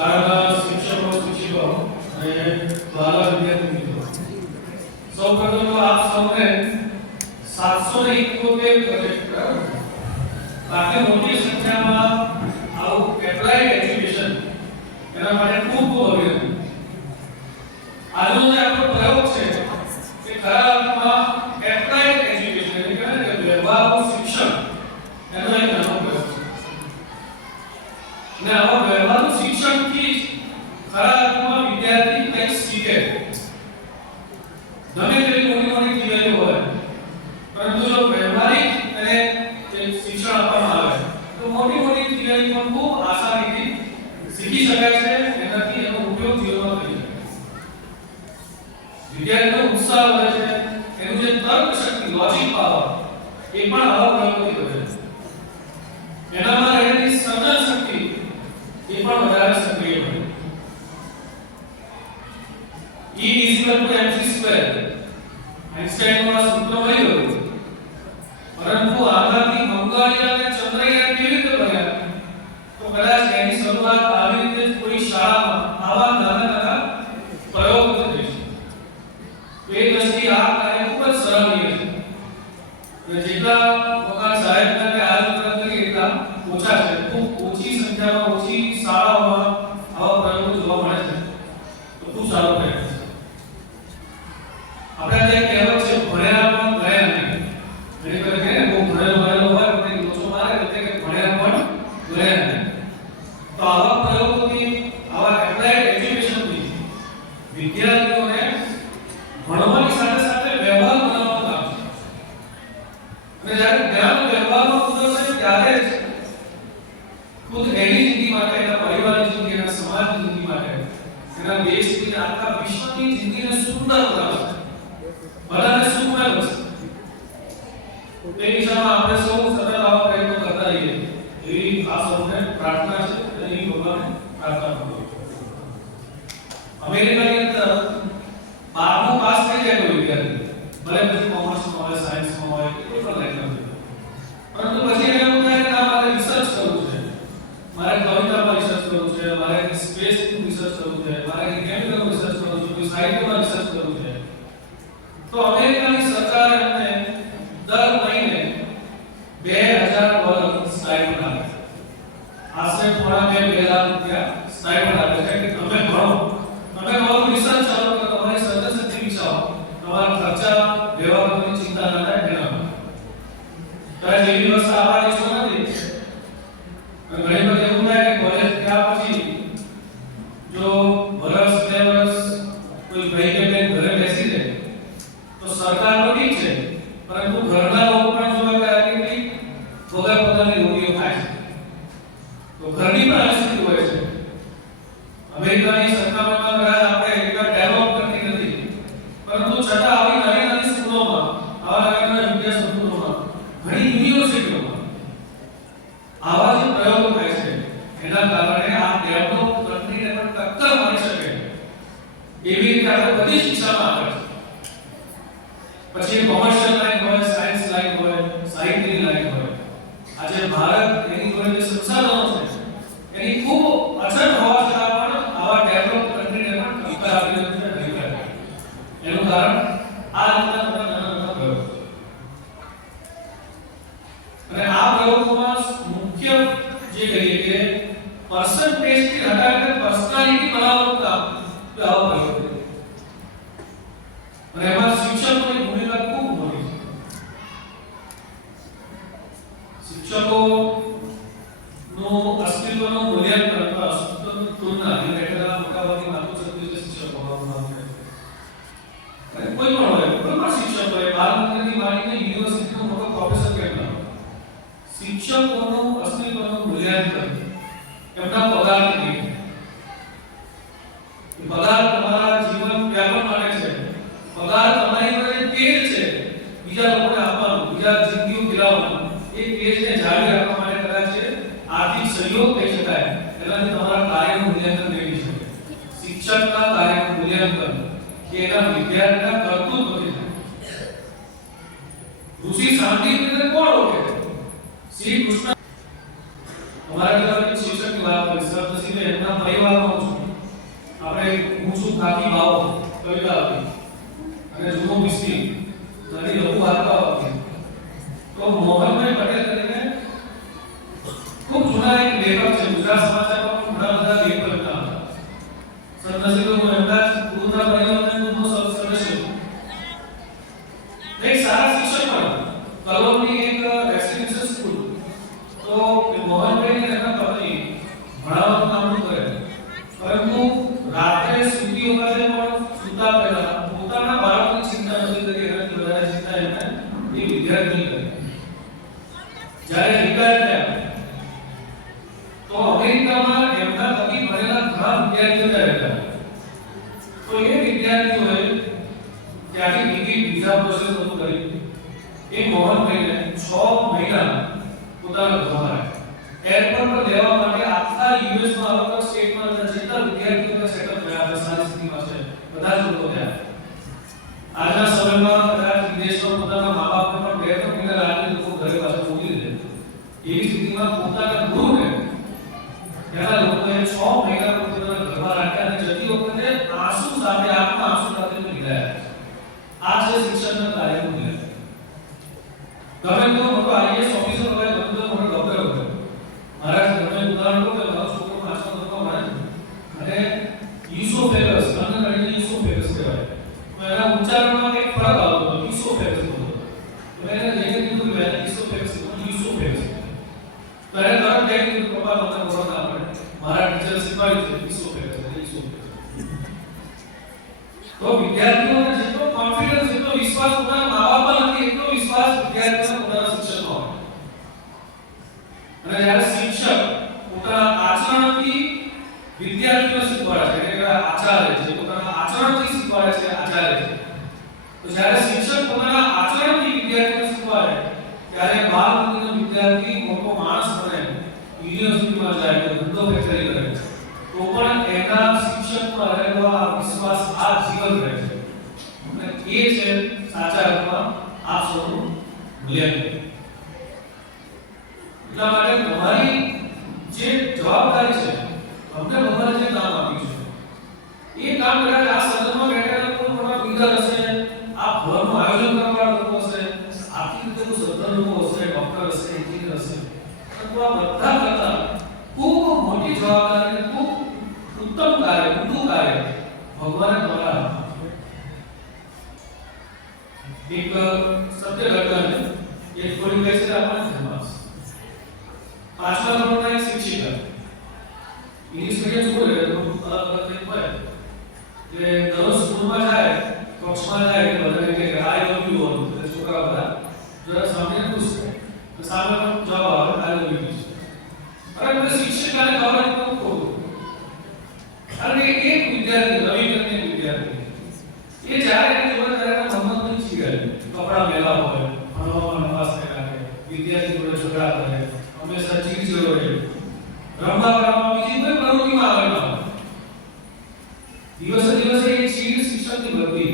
શાળાના શિક્ષકો શિક્ષિકો અને વાલા વિદ્યાર્થી મિત્રો, સૌપ્રથમ તો આપ સૌને 771 પ્રોજેક્ટ બાકી મોટી સંખ્યામાં આવું એપ્લાઇડ એજ્યુકેશન એના માટે ખૂબ ખૂબ અભિનંદન. આજનો જે આપણો પ્રયોગ છે કે ખરા અર્થમાં એપ્લાઇડ એજ્યુકેશન એટલે કે વ્યવહારનું શિક્ષણ એનો એક નાનો પ્રયોગ છે. અને આવા વ્યવહારનું શિક્ષણથી ખરા અર્થમાં વિદ્યાર્થી કંઈક શીખે. ગમે તેટલી મોટી થિયરી હોય, પરંતુ જો વ્યવહારિક અને શિક્ષણ આપવામાં આવે તો મોટી થિયરી પણ ખૂબ આસાનીથી શીખી શકાય છે. એનાથી એનો ઉપયોગ જીવનમાં કરી શકાય. વિદ્યાર્થીનો ઉત્સાહ વધે છે, એનું જે તર્ક શક્તિ લોજિક પાવર એ પણ આવા પ્રયોગોથી વધે છે. એનામાં રહેલી સર્જન શક્તિ એ પણ વધારે સક્રિય બને. E = mc² આઇન્સ્ટાઈનનું આ સૂત્ર મળી ગયું. પરંતુ આનાથી મંગળયાન અને ચંદ્રયાન કેવી રીતે બન્યા? તો કદાચ એની શરૂઆત આવી રીતે કોઈ શાળામાં આવા નાના પ્રયોગો થઈ છે. એ દ્રષ્ટિએ આ કાર્ય ખૂબ જ સરાહનીય છે. અને જેટલા વખત સાહેબના કે આયોજન કરીએ એટલા ઓછા છે. ખૂબ ઓછી સંખ્યામાં ઓછી શાળાઓમાં આવા પ્રયોગો જોવા મળે છે. તો ખૂબ સારું પ્રયાસ છે. આપણે જે કહેવત છે ભણ્યા પણ ગયા નહીં. ઘણી વાર કહે બહુ ભણેલો હોય પણ લોચો મારે એટલે કે ભણ્યા પણ ગયા નહીં. તો આવા પ્રયોગોથી, આવા એપ્લાઇડ એજ્યુકેશનથી વિદ્યાર્થીઓને ભણવાની સાથે સાથે વ્યવહાર બનાવવાનું કામ છે. અને જ્યારે જ્ઞાન વ્યવહારમાં ઉતરશે ત્યારે જ ખુદ એની જિંદગી માટે, એના પરિવારની જિંદગી, એના સમાજની જિંદગી માટે, એના દેશની, આખા વિશ્વની જિંદગીને સુંદર બનાવશે. બધાને સુખમય બનશે. તે દિશામાં આપણે સૌ સતત આવા પ્રયત્નો કરતા રહીએ એવી આ સૌને પ્રાર્થના છે અને એ ભગવાનને પ્રાર્થના કરું. અમેરિકાની અંદર 12મું પાસ થઈ જાય કોઈ વિદ્યાર્થી, ભલે પછી કોમર્સમાં હોય, સાયન્સમાં હોય, કોઈ પણ લાઈનમાં હોય, પરંતુ પછી એને એવું થાય કે મારે રિસર્ચ કરવું છે, મારે કવિતામાં રિસર્ચ કરવું છે, મારે સ્પેસનું રિસર્ચ કરવું છે, મારે કેમિકલનું રિસર્ચ કરવું છે, કોઈ સાહિત્યમાં રિસર્ચ કરવું છે. તો અમેરિકાની સરકાર એમને દર મહિને $2000 સ્ટાઇપન્ડ આપે છે. આશરે પોણા $2,000 સ્ટાઇપન્ડ આપે છે કે તમે ભણો, તમે તમારું રિસર્ચ ચાલુ કરો, તમારી સર્જનશક્તિ વિકસાવો, તમારા ખર્ચા વ્યવહારની ચિંતા ન થાય એના માટે. ત્યારે જેવી વ્યવસ્થા આપણા દેશમાં નથી. ઘણી વખત એવું થાય કે કોલેજ ગયા પછી જો વર્ષ 2 વર્ષ કોઈ ભાઈ કે બેન ઘરે બેસી રહે તો સરકાર તો ઠીક છે, પરંતુ ઘરના લોકો પણ જોવે કે આ કેટલી વગર પોતાની રોગીઓ થાય છે. તો ઘરની પણ પરિસ્થિતિ હોય છે. અમેરિકાની સરકારમાં કદાચ આપણે એટલા ડેવલપ કરતી નથી, પરંતુ છતાં આવી નાની સ્કૂલોમાં, આવા નાના વિદ્યા સંકુલોમાં, ઘણી યુનિવર્સિટીઓમાં આવા જે પ્રયોગો થાય છે એના કારણે આ ડેવલપ કન્ટ્રીને પણ ટક્કર મારી શકે એવી રીતે આપણે બધી શિક્ષામાં આગળ છે. પછી કોમર્શિયલ લાઈન હોય, સાયન્સ લાઈન હોય, સાહિત્યની લાઈન હોય. આજે ભારત એની જોડે જે સંસાધનો છે એની ખૂબ અછત હોવા છતાં પણ આવા ડેવલપ કન્ટ્રીને પણ ટક્કર આપી રહ્યું છે. એનું કારણ આ રીતના નાના પ્રયોગો છે. અને આ પ્રયોગોમાં મુખ્ય જે કહીએ કે પર્સન્ટેજથી હટાવીને પર્સનાલિટી બનાવવાનું કામ આવા પ્રયોગો છે. અને એમાં શિક્ષકોની ભૂમિકા ખૂબ મોટી છે. શિક્ષકોનું અસ્તિત્વનું મૂલ્યાંકન અથવા અસ્તિત્વની તુલના એ બેઠેલા મોટાભાગની વાતો છે જે શિક્ષકો ભણવામાં આવે છે. કોઈ પણ હોય, કોઈ પણ શિક્ષક હોય, બાલ મંદિરથી માંડીને યુનિવર્સિટીનો મોટો પ્રોફેસર કેમ ના હોય, શિક્ષકોનું અસ્તિત્વનું મૂલ્યાંકન એમના પગારથી નહીં. પગાર તમારા જીવન વ્યાપન માટે છે. પગાર તમારી પાસે તેજ છે બીજા લોકોને આપવાનું, બીજા જિંદગીઓ જીવવાનું. એ તેજને જાળવી રાખવા માટે કદાચ આર્થિક સહયોગ કહી શકાય. એનાથી તમારા કાર્યનું મૂલ્યાંકન કરી શકે. શિક્ષકના કાર્યનું મૂલ્યાંકન કે એના વિદ્યાર્થીના કર્તૃત્વથી થાય. ઋષિ શાંતિપુત્રને કોણ ઓળખે છે? શ્રી કૃષ્ણ. અમારા ઘરમાં શિક્ષકની વાત કરી, સર એમના પરિવારમાં જૂના એક લેખક છે, ગુજરાત સમાચારમાં પણ ઘણા બધા લેખો લખતા હતા. સદનસીબે હું એમના પૂર્ણ પરિવારને ખૂબ સદસ્ય છું. એક સારા શિક્ષક પણ કલોલની એક રેસિડેન્શિયલ સ્કૂલ, તો મોહનભાઈ અને એમના પત્ની ભણાવવાનું કામ કરે, પરંતુ રાત્રે સૂતી વખતે પણ સૂતા પહેલા પોતાના બાળકની ચિંતા નથી કરી, એનાથી વધારે ચિંતા એમને એ વિદ્યાર્થી કરી. જ્યારે રિટાયર થયા તો અમેરિકામાં એમના થકી ભણેલા ઘણા વિદ્યાર્થીઓ હતા. તો એ વિદ્યાર્થીઓએ ત્યાંથી ટિકિટ વિઝા પ્રોસેસ શરૂ કરી. એ મોહનભાઈને 6 મહિના પોતાના ઘરમાં એરપોર્ટ પર લેવા માટે આખા યુએસ માં અલગ અલગ સ્ટેટમાં જેટલા વિદ્યાર્થીઓ સેટઅપ થયા હતા, સારી સ્થિતિમાં છે, બધા જ લોકો ત્યાં. આજના સમયમાં કદાચ વિદેશમાં પોતાના મા-બાપને પણ 2-3 મહિના રાખીને લોકો ઘરે પાછા મોકલી દે. એવી સ્થિતિમાં પોતાના ગુરુને પહેલા લોકોએ 6 મહિના પોતાના ઘરમાં રાખ્યા અને જતી વખતે આંસુ સાથે, આંખમાં આંસુ સાથે વિદાયા. આ છે શિક્ષણના કાર્યનું મૂલ્ય. ગમે તો મોટો આઈએસ ઓફિસર હોય, ગમે તો મોટો ડોક્ટર હોય. મારા ઘરનું ઉદાહરણ લો કે મારો છોકરો 5મા ધોરણમાં ભણે અને ઇસોફેગસ, અન્નનળી ઇસોફેગસ કહેવાય. તો એના ઉચ્ચારણમાં એક ફરક આવતો હતો, ઇસોફેગસ બોલતો. તો એને લઈને કીધું કે મેં ઇસોફેગસ ઇસોફેગસ. તો એને તરત કહી દીધું પપ્પા તમને બોલવા ના પડે, મારા ટીચર શીખવાડ્યું છે ઇસોફેગસ એટલે ઇસોફેગસ. તો વિદ્યાર્થીઓને જેટલો કોન્ફિડન્સ, જેટલો વિશ્વાસ પોતાના મા-બાપમાં નથી, એટલો વિશ્વાસ વિદ્યાર્થીઓને પોતાના શિક્ષકમાં હોય. અને જ્યારે શિક્ષક પોતાના આચરણથી વિદ્યાર્થીઓને શીખવાડે છે, એટલે આચાર્ય છે, પોતાના આચરણથી શીખવાડે છે, આચાર્ય છે. તો જ્યારે શિક્ષક પોતાના આચરણથી વિદ્યાર્થીઓને શીખવાડે ત્યારે બાળ મંદિરનો વિદ્યાર્થી મોટો માણસ બને, યુનિવર્સિટીમાં જાય, ધંધો ફેક્ટરી કરે, તો પણ એના શિક્ષક પર રહેલો આ વિશ્વાસ આ જીવન રહે છે. અને એ છે સાચા અર્થમાં આ સૌનું મૂલ્યાંકન. એટલા માટે તમારી જે જવાબદારી છે, અમને ભગવાને જે કામ આપ્યું છે, એ કામ કદાચ આ સદનમાં બેઠેલા કોઈ મોટા બિલ્ડર હશે, આ ભવનનું આયોજન કરવાવાળા લોકો હશે, આખી રીતે કોઈ સત્તર લોકો હશે, ડોક્ટર હશે, એન્જિનિયર હશે, પરંતુ આ બધા કરતા ખૂબ મોટી જવાબદારી અને ખૂબ ઉત્તમ કાર્ય, ઊંડું કાર્ય ભગવાને તમારા હાથમાં એક સત્ય ઘટના છે. એક થોડી કહે છે આપણે ધર્માસ 5મા ધોરણના એક શિક્ષિકા ઇંગ્લિશ મીડિયમ સ્કૂલ છે, તો અલગ અલગ કંઈક હોય એટલે દરરોજ સ્કૂલમાં જાય, કક્ષમાં જાય એટલે બધાને કહે કે આઈ લવ યુ ઓલ. એટલે છોકરા બધા જરા સામે ખુશ થાય, તો સામે જવાબ આવે આઈ લવ યુ. અરે મને શિક્ષિકાને ખબર નથી કેવું ખોટું. કારણ કે એક વિદ્યાર્થી, રવિ કરીને એક વિદ્યાર્થી, એ જ્યારે એને જોડે ત્યારે મમ્મત નથી શીખાય. કપડા મેલા હોય, ભણવામાં નપાસ થયા કરે, વિદ્યાર્થી જોડે ઝઘડા કરે, હંમેશા ચીડચીડો રહે, રમવામાં બીજી કોઈ પ્રવૃત્તિમાં આગળ ન હોય. દિવસે દિવસે એ ચીડ શિક્ષકની વધતી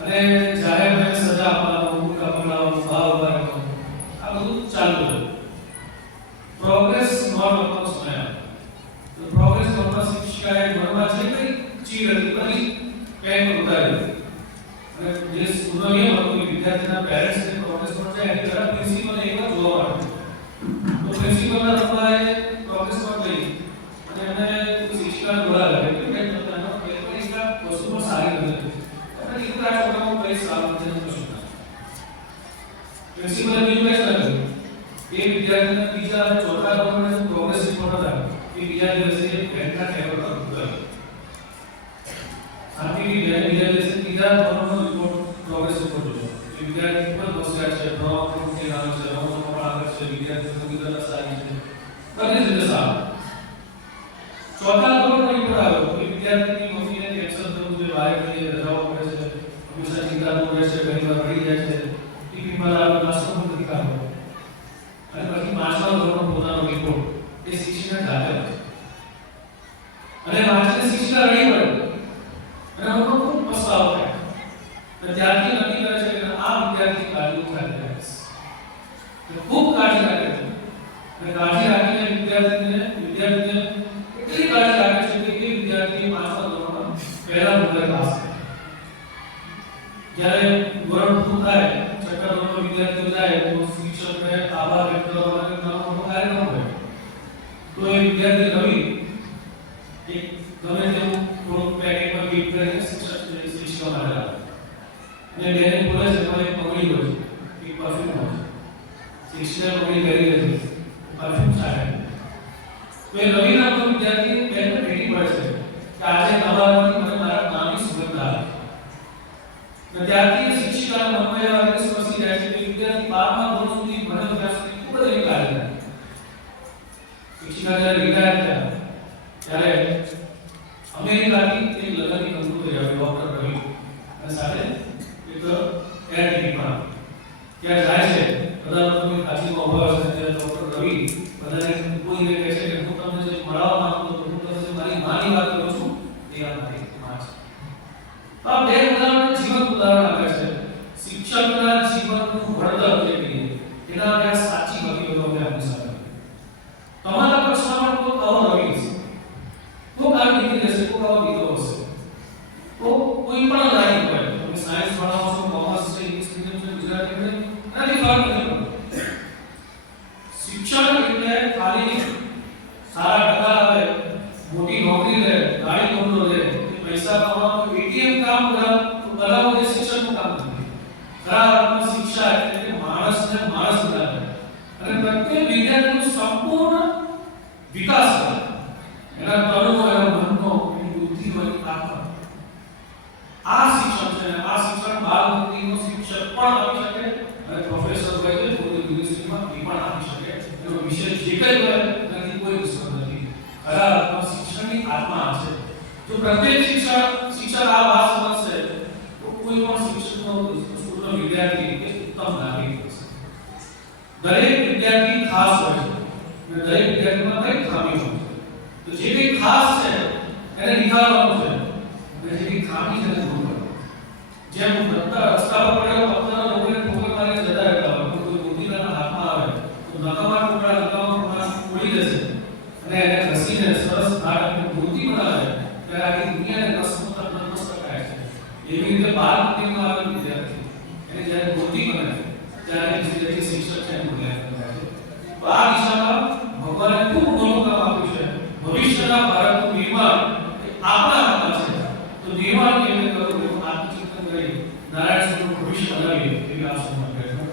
અને જાહેરને સજા આપવાનો, મૂર્ખા પકડાવવાનો, ભાવ ઉભા રાખવાનો, આ બધું ચાલુ હતું. પ્રોગ્રેસ નોટ હતો સમય. તો પ્રોગ્રેસ નોટમાં શિક્ષિકાએ મનમાં જે કંઈ ચીડ હતી બધી પેન પર ઉતારી. અને જે સ્કૂલનો નિયમ હતો કે વિદ્યાર્થીના પેરેન્ટ્સને પ્રોગ્રેસ નોટ જાય એની તરફ પ્રિન્સિપલને એકવાર જોવા માટે. તો પ્રિન્સિપલના રૂમમાં પ્રોગ્રેસ નોટ લઈ અને એને શિક્ષિકાને બોલાવ્યા કે બેન પોતાનો પેપર એક વસ્તુ પણ સારી નથી. અને કીધું આ છોકરાઓ કઈ સારું નથી કશું. પ્રિન્સિપલે બીજું કઈ કર્યું, એ વિદ્યાર્થીના બીજા અને ચોથા ધોરણના પ્રોગ્રેસ રિપોર્ટ હતા એ બીજા દિવસે બેંકના ટેબલ પર મૂક્યો. શાંતિથી બીજા દિવસે બીજા ધોરણનો રિપોર્ટ, પ્રોગ્રેસ રિપોર્ટ જોયો. એ વિદ્યાર્થી પણ હોશિયાર છે, ભણવામાં પણ આગળ છે, રમતમાં પણ આગળ છે, વિદ્યાર્થી સંગીતના સારી છે, બધી રીતે સારું. ચોથા ધોરણનો રિપોર્ટ આવ્યો કે વિદ્યાર્થીની મમ્મીને કેન્સર થયું છે, બહાર ગઈ રજાઓ પડે છે, હંમેશા ચિંતામાં રહે છે, ઘણી વાર પડી જાય છે, ટીવીમાં આવે નાસ્તો પણ નથી ખાતો. અને પછી 5મા ધોરણનો પોતાનો રિપોર્ટ એ શિક્ષિકા જાતે છે. અને વાંચીને શિક્ષિકા રડી પડે અને મને ખૂબ પસ્તાવો થાય. અને ત્યારથી નક્કી કરે છે કે આ વિદ્યાર્થી કાળજી રાખે છે, ખૂબ કાળજી રાખે છે. અને કાળજી રાખીને વિદ્યાર્થીને એટલી કાળજી રાખે છે કે એ વિદ્યાર્થી 5મા ધોરણમાં પહેલા નંબરે પાસ થાય. જ્યારે ધોરણ પૂરું થાય, 6ઠ્ઠા ધોરણનો વિદ્યાર્થીઓ જાય તો શિક્ષકને આભાર વ્યક્ત કરવા માટે નાનો મોટો કાર્યક્રમ હોય. તો એ વિદ્યાર્થી રવિ એક ગમે તેવું થોડુંક પેકેટમાં ગિફ્ટ કરીને શિક્ષક માટે આવે અને બેને બોલે છે મને પગડી હોય છે એક પરફ્યુમ હોય છે શિક્ષકે પગડી પહેરી લીધી પરફ્યુમ ચાલે તો એ રવિ નામનો વિદ્યાર્થી બેનને ભેટી પડે છે કે આજે તમારામાંથી મને મારા માની સુગંધ આવે છે ત્યારથી શિક્ષિકાના મનમાં એવા રસ પસી જાય છે કે વિદ્યાર્થી 12મા ધોરણ સુધી ભણે ત્યાં સુધી ખૂબ જ એવી લાગે શિક્ષિકા જ્યારે રિટાયર થયા ત્યારે અમેરિકાથી એક લગ્નની કંપની આવી ડોક્ટર રવિ અને સાથે એક એર ટિકિટ પણ ત્યાં જાય છે પ્રધાનમંત્રી હાજીમાં ઉભા છે ત્યારે ડોક્ટર રવિ બધાને કોઈને કહે છે કે હું તમને જે મળવા માંગતો હતો હું તમને મારી માની વાત કરું છું એ આ મારી માં છે આ બે ઉદાહરણ જીવન ઉદાહરણ આપે છે શિક્ષકના જીવનનું વળતર જે કહીએ એના આપણે સાચી હકીકતો આપણે આપી શકીએ તમારા કક્ષામાં કોઈ આવો રવિ છે કોઈ આ નીકળી જશે કોઈ આવો દીકરો હશે તો કોઈ પણ લાઈન હોય તમે સાયન્સ ભણાવો છો કોમર્સ છે ઇંગ્લિશ મીડિયમ છે ગુજરાતી મીડિયમ એનાથી ફરક નથી પડતો શિક્ષણ એટલે ખાલી સારા ટકા આવે મોટી નોકરી લે ગાડી બંગલો લે પૈસા કમાવાનો એટીએમ કામ કરાવવું એ શિક્ષણનું કામ નથી ખરા અર્થમાં શિક્ષા એટલે માણસને માણસ બનાવે અને પ્રત્યેક વિદ્યાર્થીનું સંપૂર્ણ વિકાસ કરે એના તનનો એના મનનો એની બુદ્ધિનો એની આત્મા આ શિક્ષણ છે આ શિક્ષણ બાળમુક્તિનો શિક્ષક પણ આપી શકે અને પ્રોફેસર હોય છે કોઈ યુનિવર્સિટીમાં એ પણ આપી શકે એનો વિષય જે કંઈ હોય એનાથી કોઈ દુશ્મન નથી ખરા અર્થમાં શિક્ષણની આત્મા છે જો પ્રત્યેક શિક્ષક આ વાત સમજશે તો કોઈ પણ શિક્ષકનો સ્કૂલનો વિદ્યાર્થી એ ઉત્તમ નાગરિક હશે દરેક વિદ્યાર્થી ખાસ હોય છે અને દરેક વિદ્યાર્થીમાં કંઈક ખામી હોય છે તો જે કંઈ ખાસ છે એને નિખારવાનું છે અને જે કંઈ ખામી છે એને દૂર કરવાનું જેમ રસ્તા પર પડેલો પથ્થરનો લોકોને ઠોકર મારીને જતા રહેતા હોય કોઈ મોતીલાના હાથમાં આવે તો નકામા ટુકડા ઉડી જશે અને એને ઘસીને સરસ ઘાટ આપીને મૂર્તિ બનાવે ત્યારે આખી દુનિયાને નસ્મસ્ત થાય છે એવી રીતે બાળમુક્તિમાં આવેલ વિદ્યાર્થી એને જ્યારે મૂર્તિ બને ત્યારે જે શિક્ષક છે એનું મૂલ્યાંકન થાય છે તો આ દિશામાં ભગવાને ખૂબ ઘણું કામ આપ્યું છે ભવિષ્યના ભારતનું નિર્માણ આપણા હાથમાં છે તો નિર્માણ કેવી રીતે કરવું એવું આત્મચિંતન કરી નારાયણ સ્વરૂપ ભવિષ્ય બનાવીએ એવી આ સમય પ્રયત્ન